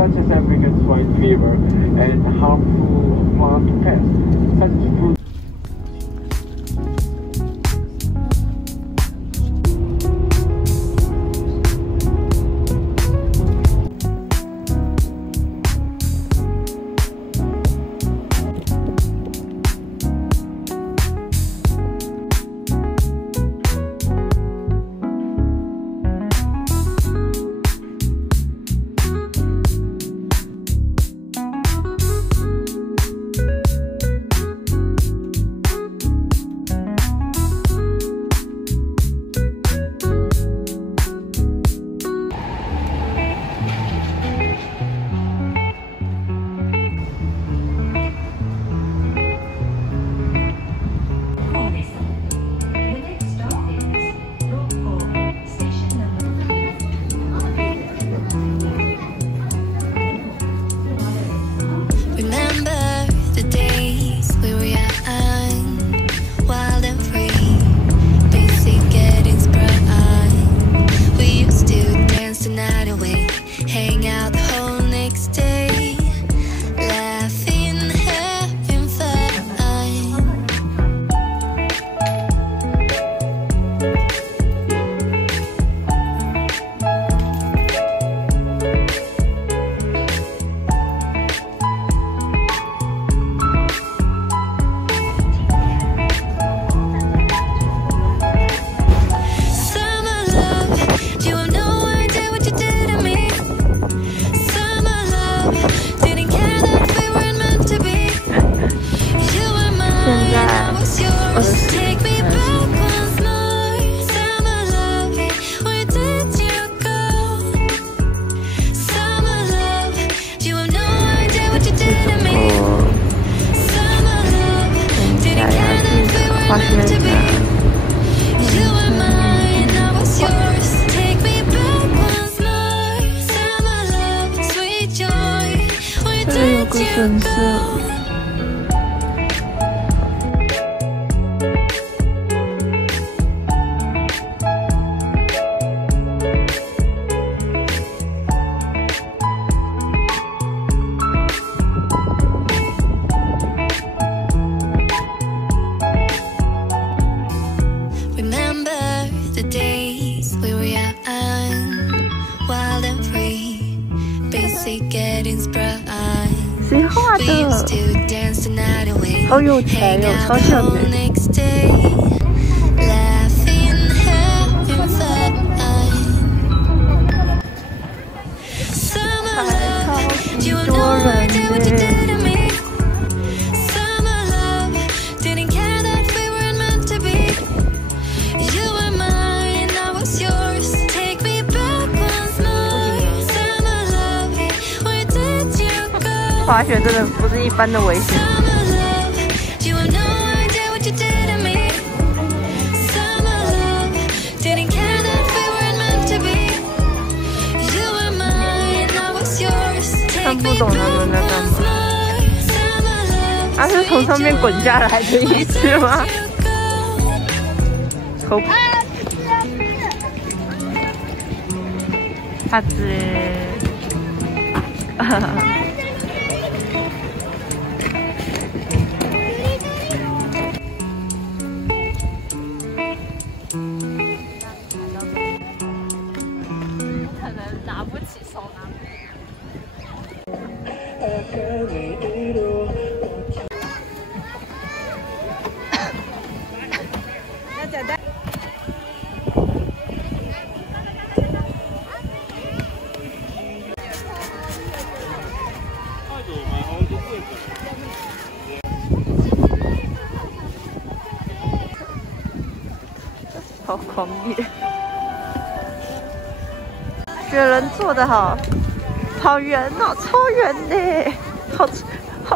such as African swine fever and harmful plant pests, such as fruit.神社。谁画的？好有才哦，超像的。还超级多人耶！滑雪真的不是一般的危险。看不懂他们在干嘛？他是从上面滚下来的意思吗？头帕子，哈哈。拿不起手拿。要简单。好狂野。雪人做的好，好圆哦，超圆的，好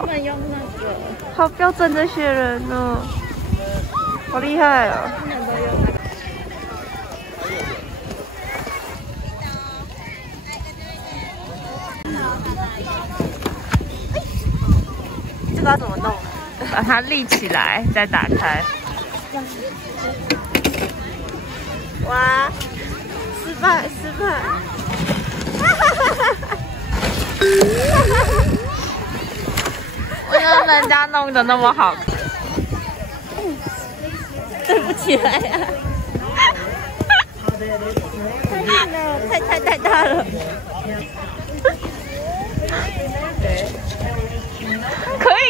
能用那个，好标准的雪人哦，好厉害哦！这个要怎么弄？把它立起来，再打开。哇！失败！我觉得人家弄得那么好看，对不起来呀、太大了，可以。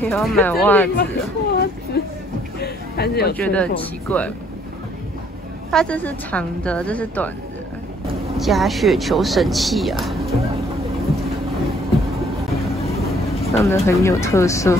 也要买袜子，还是有我觉得很奇怪。它这是长的，这是短的。加雪球神器啊，长得很有特色。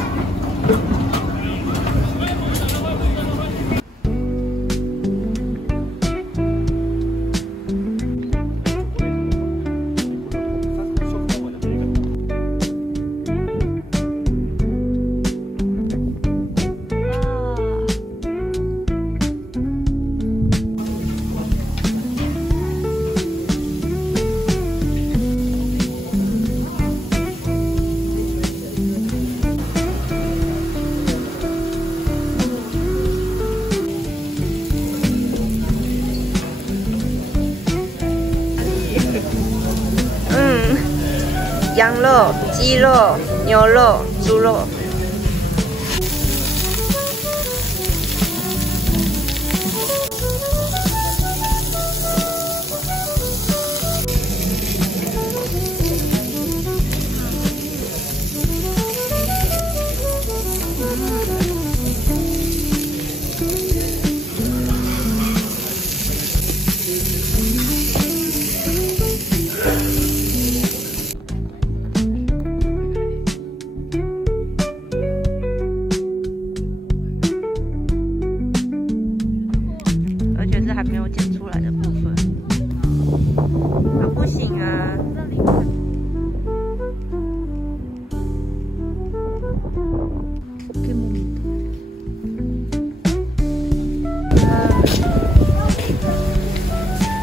羊肉、鸡肉、牛肉、猪肉。还没有剪出来的部分，啊不行啊！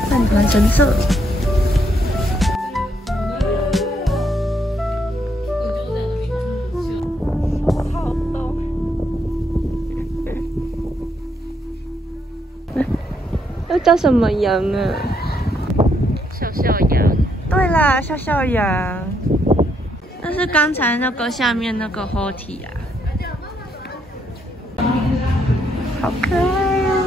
饭团神社。好冻。又叫什么羊啊？笑笑羊。对啦，笑笑羊。那是刚才那个下面那个后体啊。好可爱哦！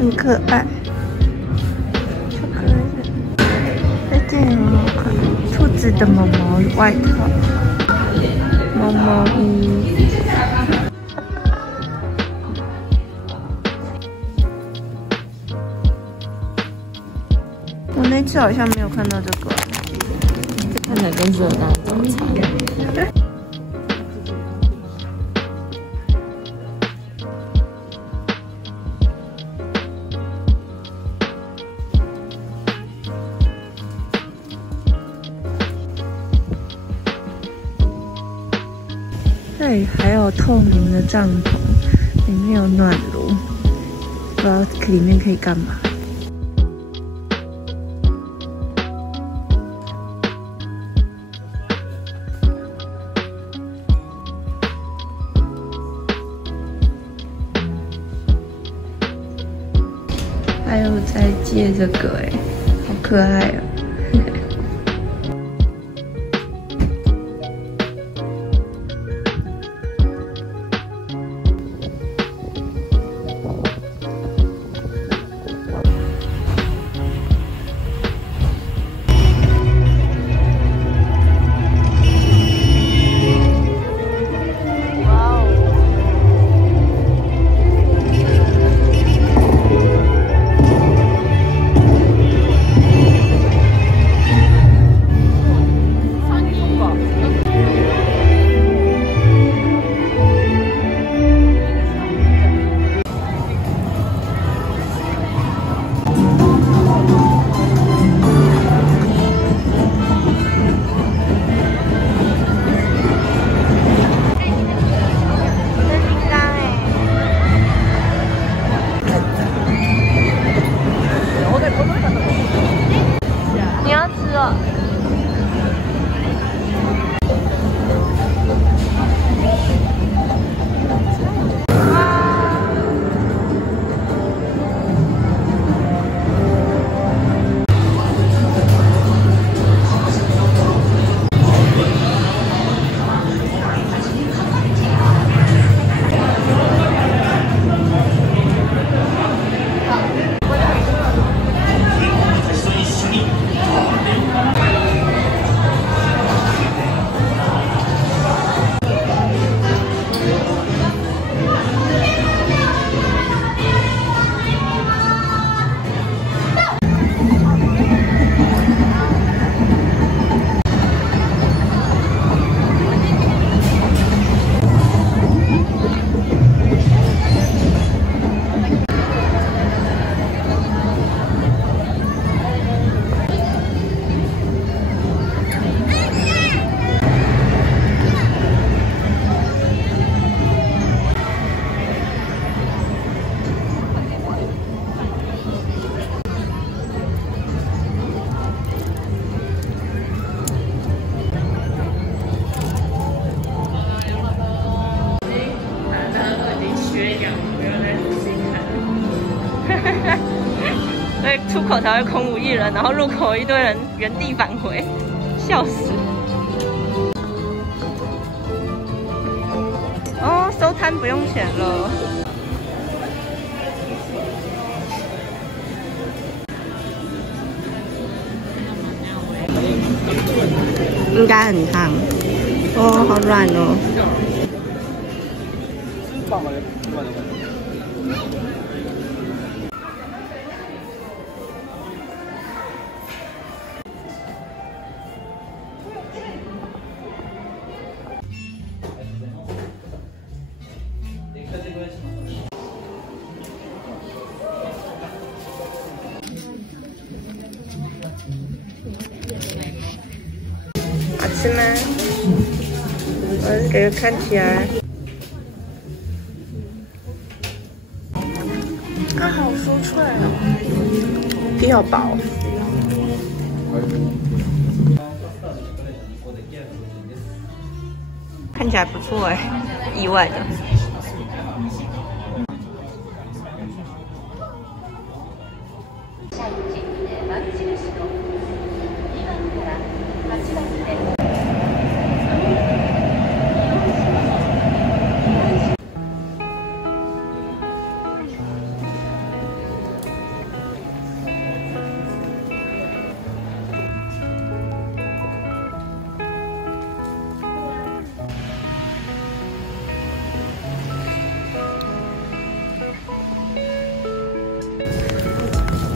很可爱，超可爱的。这件很好看，兔子的毛毛外套，毛毛衣。我那次好像没有看到这个，看起来更适合当早餐。这里还有透明的帐篷，里面有暖炉，不知道里面可以干嘛。还有在借这个好可爱哦。所以出口才会空无一人，然后入口一堆人原地返回，笑死。哦，收摊不用钱了。应该很烫。哦，好软哦。好吃吗？我给它看起来。它好酥脆哦，皮好薄。看起来不错哎，意外的。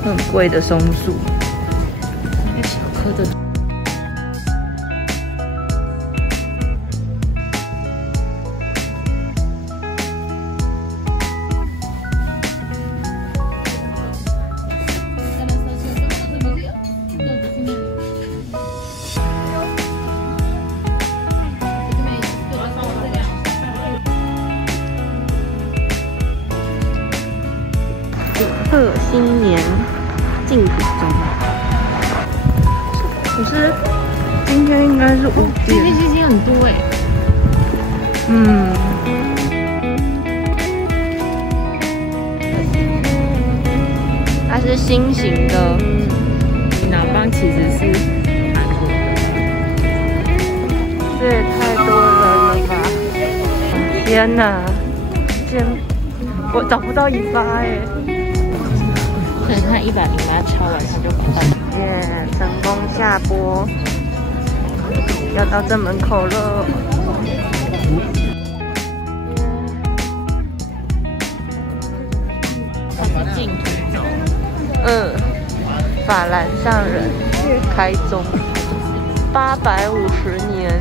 很贵的松树，那个小颗的。贺新年禁止中，可是今天应该是5点。今天星星很多哎。嗯。它是新型的。南方其实是韩国的。这也太多人了吧！天哪，我找不到尾巴哎。可能他108敲完他就快了。耶，成功下播，要到正门口了。净土宗，法兰上人开宗850年。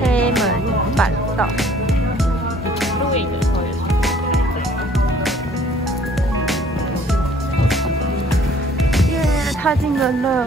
黑门板道。踏进门了。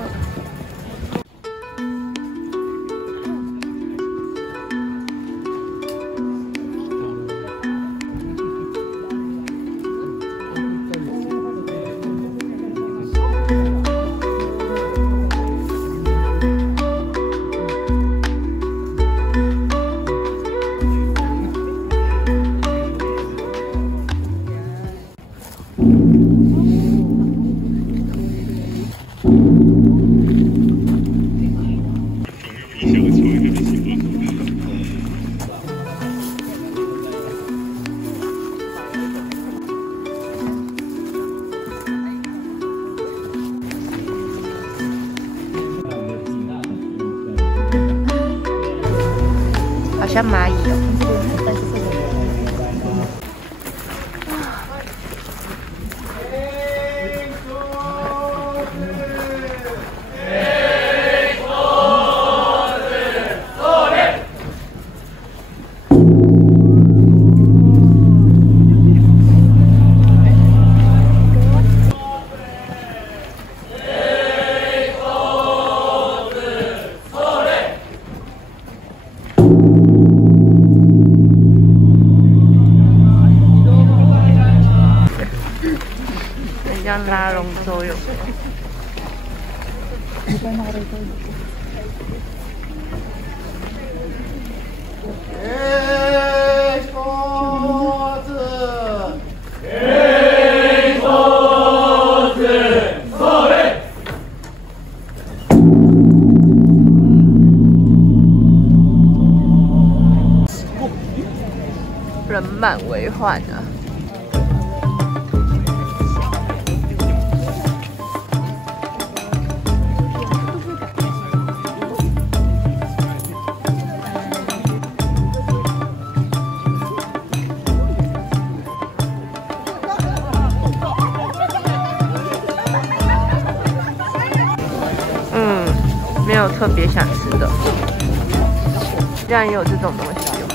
好像蚂蚁哦。像拉龙舟有。说子。人满为患啊。没有特别想吃的，竟然有这种东西哦。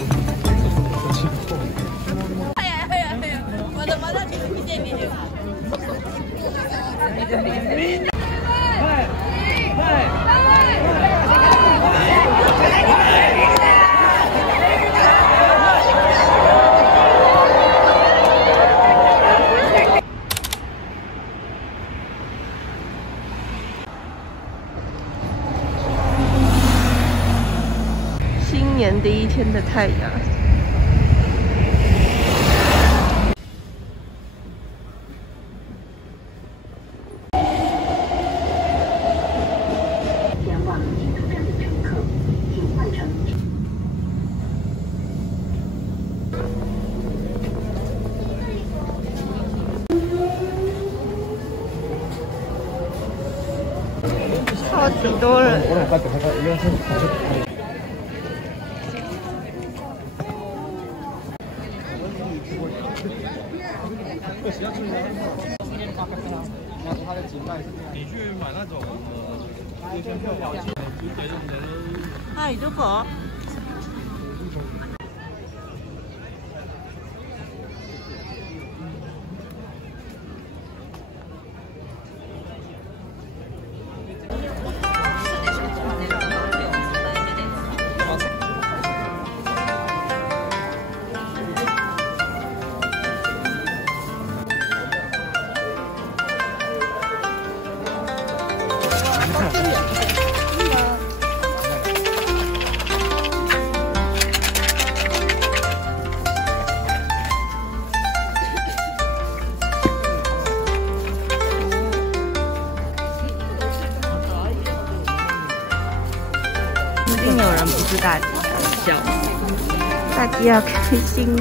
新年第一天的太阳。前往京都站的乘客，请换乘。超级多人。你去买那种优先票票券，就觉得嗨，如果一定有人不是大吉笑，大吉要开心。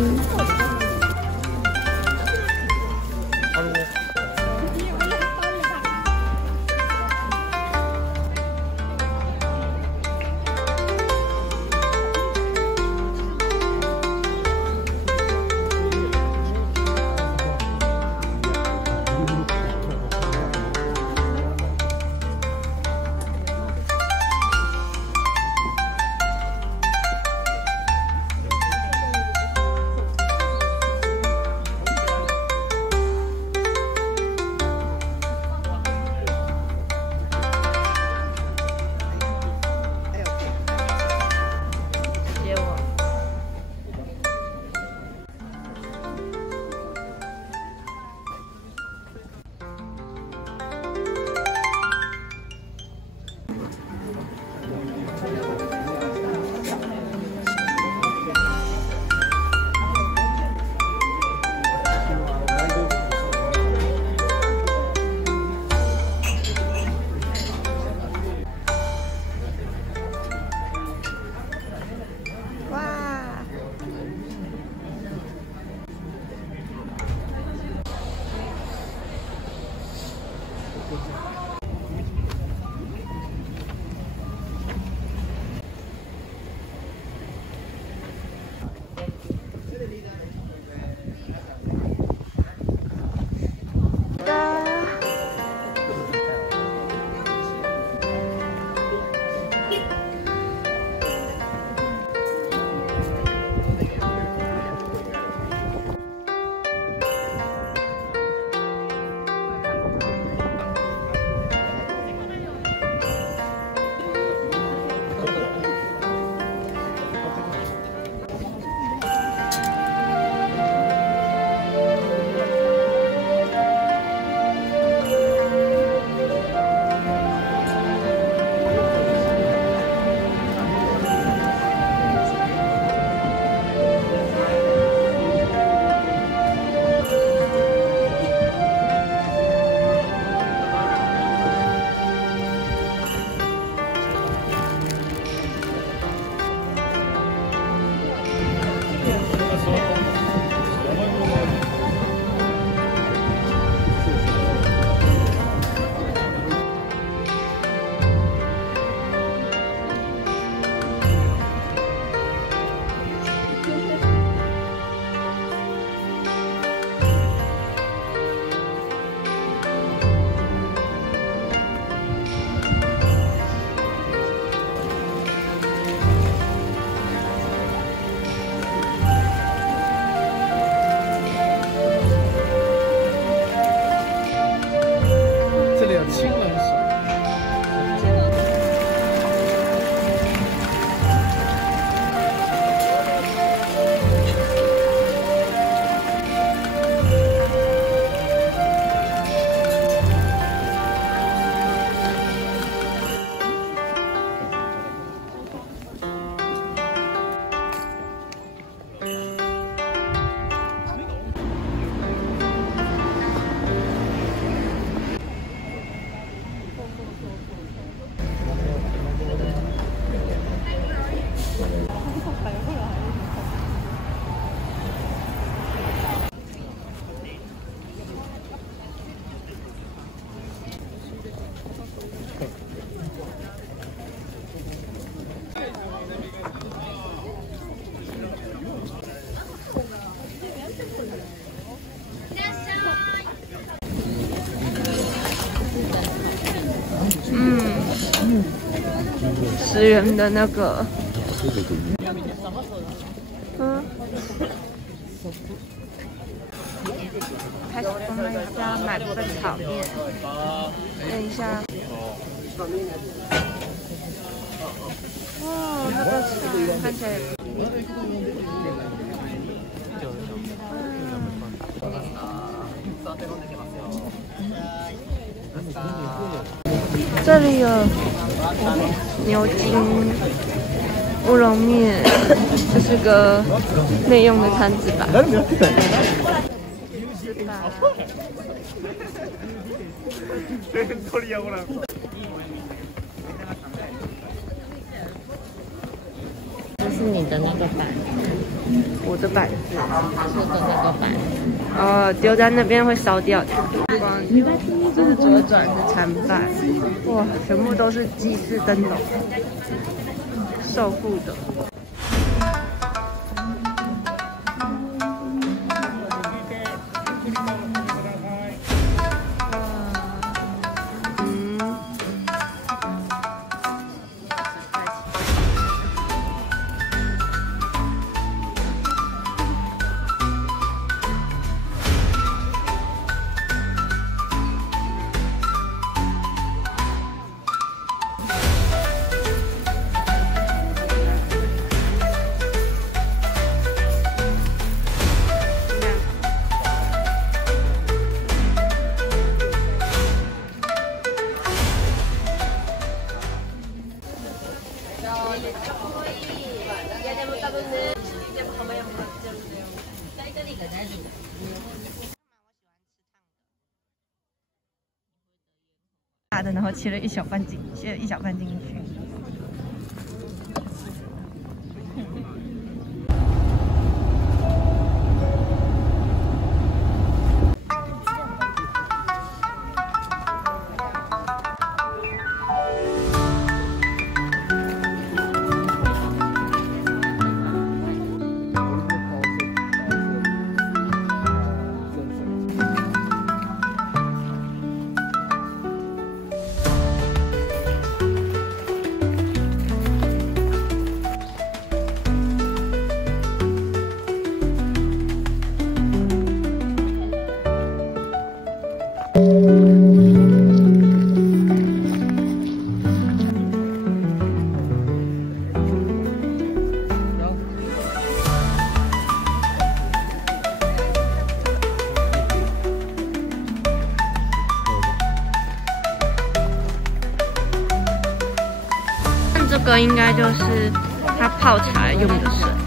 10元的那个，开始我们要买份炒面，等一下。哇，那个菜看起来。这里有牛筋乌龙面，这是个内用的摊子吧？这是你的那个板，我的板子，我的那个板。哦，丢在那边会烧掉的。这是左转是餐板，哇，全部都是祭祀灯笼，受护的。大的，然后切了一小半进去。这个应该就是它泡茶用的水。